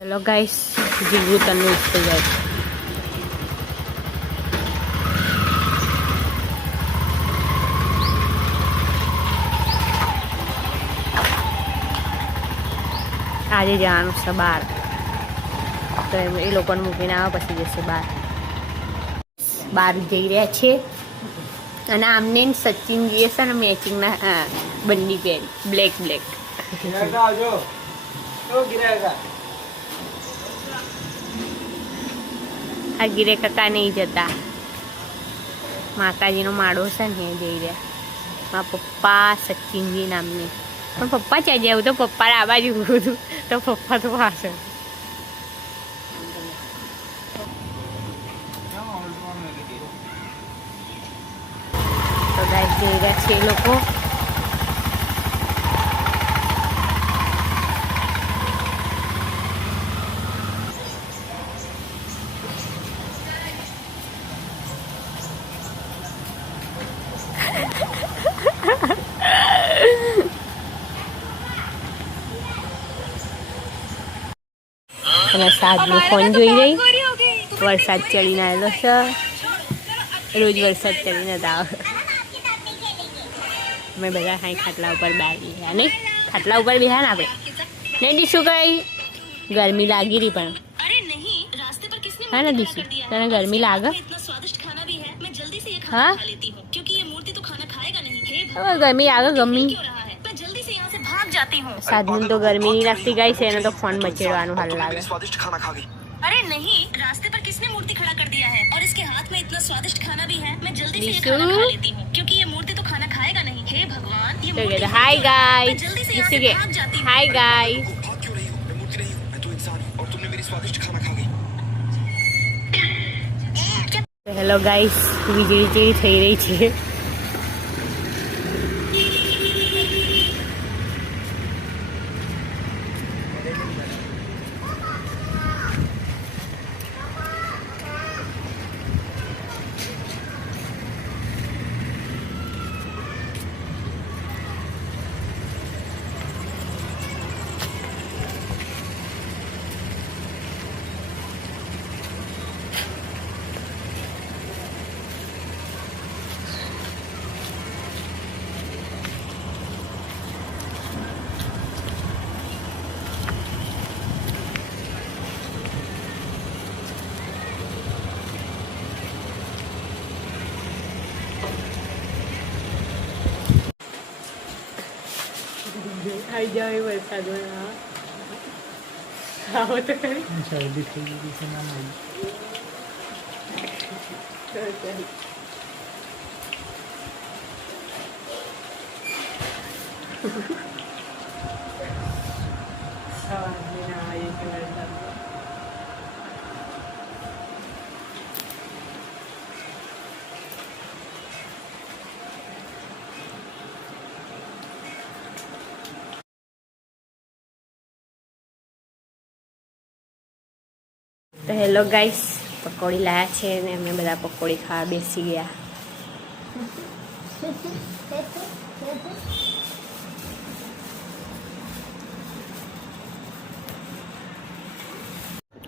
Hello guys, Jigu તન્નું school જાય છે. આજે જવાનું છે બહાર, તો એ લોકોને મૂકીને આવે પછી જશે બહાર જઈ રહ્યા છે. અને આમને સચિનજીએ છે ને મેચિંગના બંડી પહેરી બ્લેક આ ગિરે કાકા નહીં જતા, માતાજીનો માળો છે ને એ જઈ રહ્યા. મારા પપ્પા સચિનજી નામની, પણ પપ્પા ત્યાં જાય તો પપ્પાને આ બાજુ હતું તો પપ્પા તો પાછળ. તો ગાઈસ જઈ રહ્યા છે એ લોકો. અને સાદનો ફોન જોઈ રહી. વરસાદ ચડીને આવેલો છે, રોજ વરસાદ ચડીને જ આવે. અમે બધા હાઈ ખાટલા ઉપર બેઠા નહીં, ખાટલા ઉપર બેહ્યા ને આપણે નહીં. દીશું કઈ ગરમી લાગી રહી પણ હા ને દીશું, તને ગરમી લાગે? હા ગરમી લાગે ગમી. સાધન તો ગરમી नहीं लगती गाइस, એને તો ફોન મચેડવાનું હાલ લાગે. अरे नहीं, रास्ते पर किसने मूर्ति खड़ा कर दिया है और इसके हाथ में इतना स्वादिष्ट खाना भी है. मैं जल्दी से ये खाना खा लेती हूँ क्योंकि ये मूर्ति तो खाना खाएगा नहीं. हे भगवान, ये मूर्ति हाय गाइस, जल्दी से यहाँ से भाग जाती हूँ. हाय गाइस, भाग क्यों रही हो? मैं मूर्ति नहीं हूँ, मैं तो इंसान हूँ और तुमने मेरी स्वादिष्ट खाना खा गई. હેલો ગાઈસ, વીજળી જેવી થઈ રહી છે. આવી જાય વરસાદમાં આવો તો ખરી. શરદી થઈ ગઈ છે ના મળી. તો હેલો ગાઈસ, પકોડી લાયા છે ને અમે બધા પકોડી ખાવા બેસી ગયા.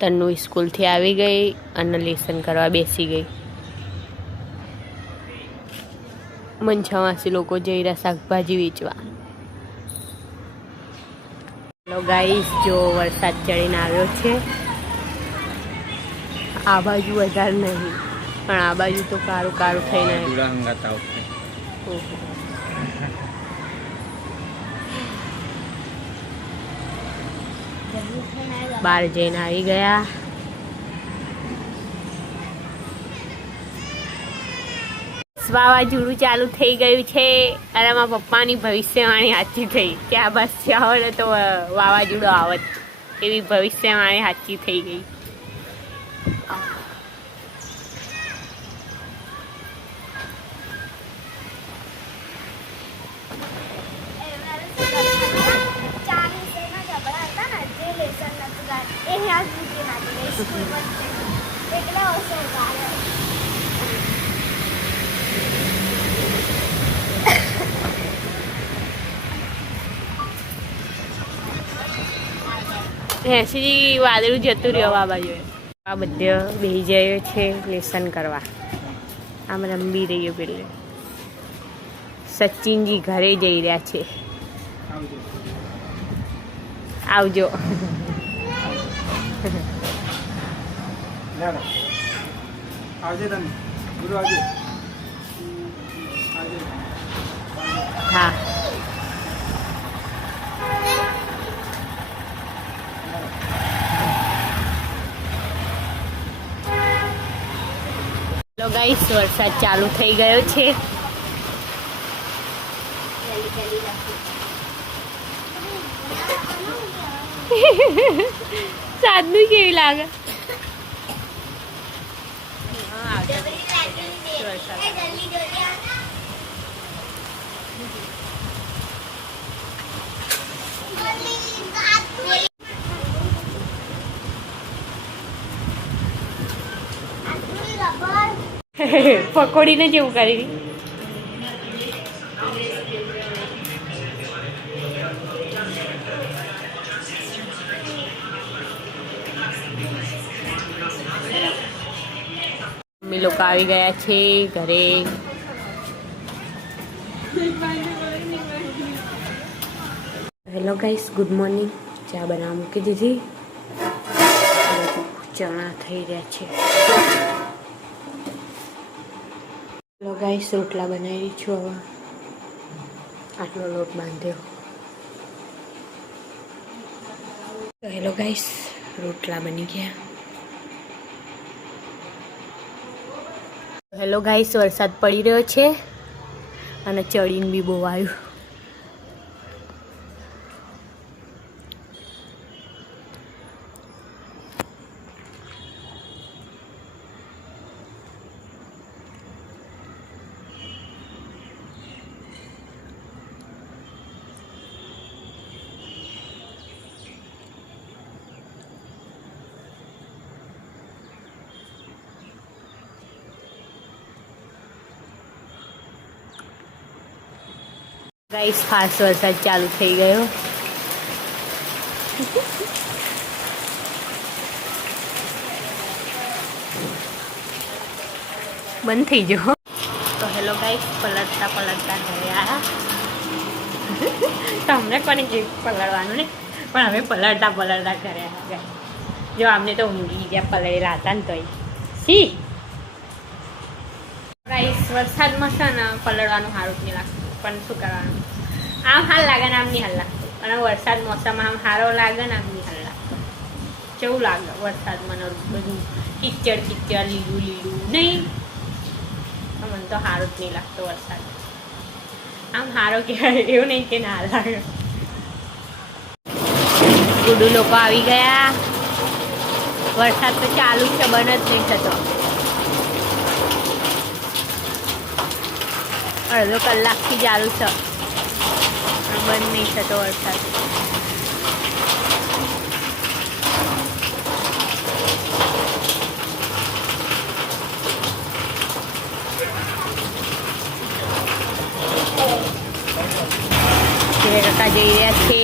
તન્નુ સ્કૂલથી આવી ગઈ અને લેસન કરવા બેસી ગઈ. મંછાવાસી લોકો જઈ રહ્યા શાકભાજી વેચવા. હેલો ગાઈસ, જો વરસાદ ચડીને આવ્યો છે. આ બાજુ વધારે નહીં, પણ આ બાજુ તો કાળું કાળું થઈને બહાર જઈને આવી ગયા. વાવાઝોડું ચાલુ થઈ ગયું છે અને મારા પપ્પાની ભવિષ્યવાણી સાચી થઈ કે આ બસ આવો ને તો વાવાઝોડું આવત, એવી ભવિષ્યવાણી સાચી થઈ ગઈ. એસી વાદળું જતું રહ્યો આ બાજુ. આ બધે બેસી જાય છે લેસન કરવા. આમ રમી રહ્યો પેલે. સચિનજી ઘરે જઈ રહ્યા છે. આવજો. હા. હેલો ગાઈસ, વરસાદ ચાલુ થઈ ગયો છે. સાદનું કેવી લાગે? પકોડીને જેવું કરી. મમ્મી લોકો આવી ગયા છે ઘરે. Hello guys, good morning. ચા બનાવવા મૂકી દીધી. ચણા થઈ રહ્યા છે. હેલો ગાઈસ, રોટલા બનાવી છું. હવે આટલો લોટ બાંધ્યો. તો હેલો ગાઈસ, રોટલા બની ગયા. હેલો ગાઈસ, વરસાદ પડી રહ્યો છે અને ચડીને બી બહુ આવ્યું. ગાઈસ, ફાસ્ટ વરસાદ ચાલુ થઈ ગયો. બંધ થઈ ગયો. તો હેલો ગાઈસ, પલટતા પલટતા ઘરે આવ્યા. તમને કોને જે પલળવાનું ને, પણ અમે પલટતા પલટતા ઘરે આવ્યા. જો આમને તો ઊંઘી ગયા પલળેલા હતા ને તોય. સી ગાઈસ, વરસાદમાં છે ને પલળવાનું સારું જ નહીં લાગતું, પણ શું કરવાનું. આમ હાલ લાગે ને આમ નહીં હાલ લાગતો. અને વરસાદ મોસમ આમ સારો લાગે ને આમ નહીં હાલ લાગતો. કેવું લાગે વરસાદમાં બધું કિચડ કિચડ, લીલું લીલું નહીં. મને તો સારું જ નહીં લાગતો વરસાદ. આમ સારો કહેવાય એવું નહીં કે ના લાગે. ગુડુ લોકો આવી ગયા. વરસાદ તો ચાલુ છે, બંધ જ નહીં થતો. અડધો કલાકથી ચાલુ છે, બંધ નહીં થતો વરસાદ. કાકા જઈ રહ્યા છે.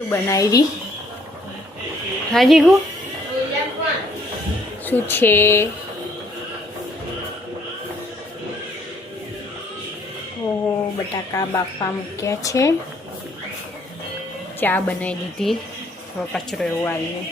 બનાવી હાજી ગુ શું છે? ઓહો, બટાકા બાફવા મૂક્યા છે. ચા બનાવી દીધી. હવે કચરો એવો આવીને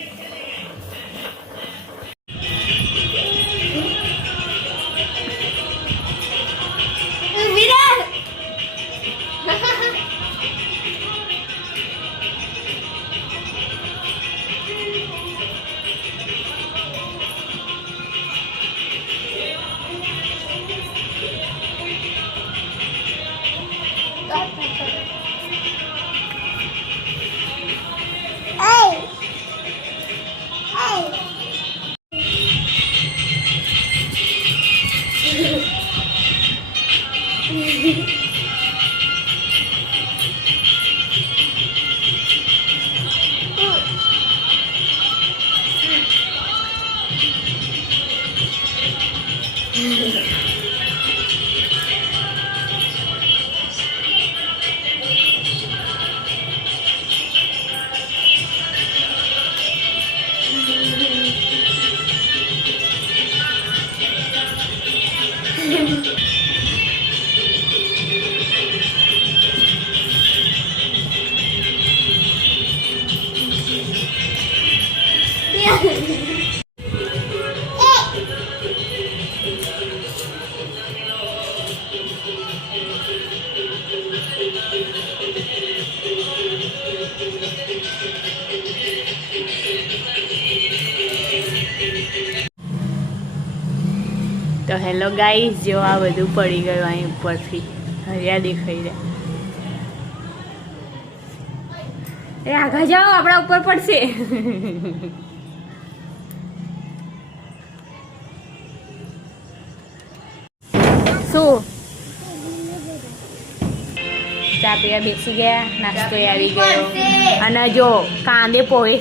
તો હેલો ગાઈસ, જો આ બધું પડી ગયું અહીં ઉપરથી હરિયા દેખાઈ રહ્યા. એ આગળ જાઓ, આપણા ઉપર પડશે. શું ચા પીવા બેસી ગયા, નાસ્તો આવી ગયો અને જો કાંદે પોહે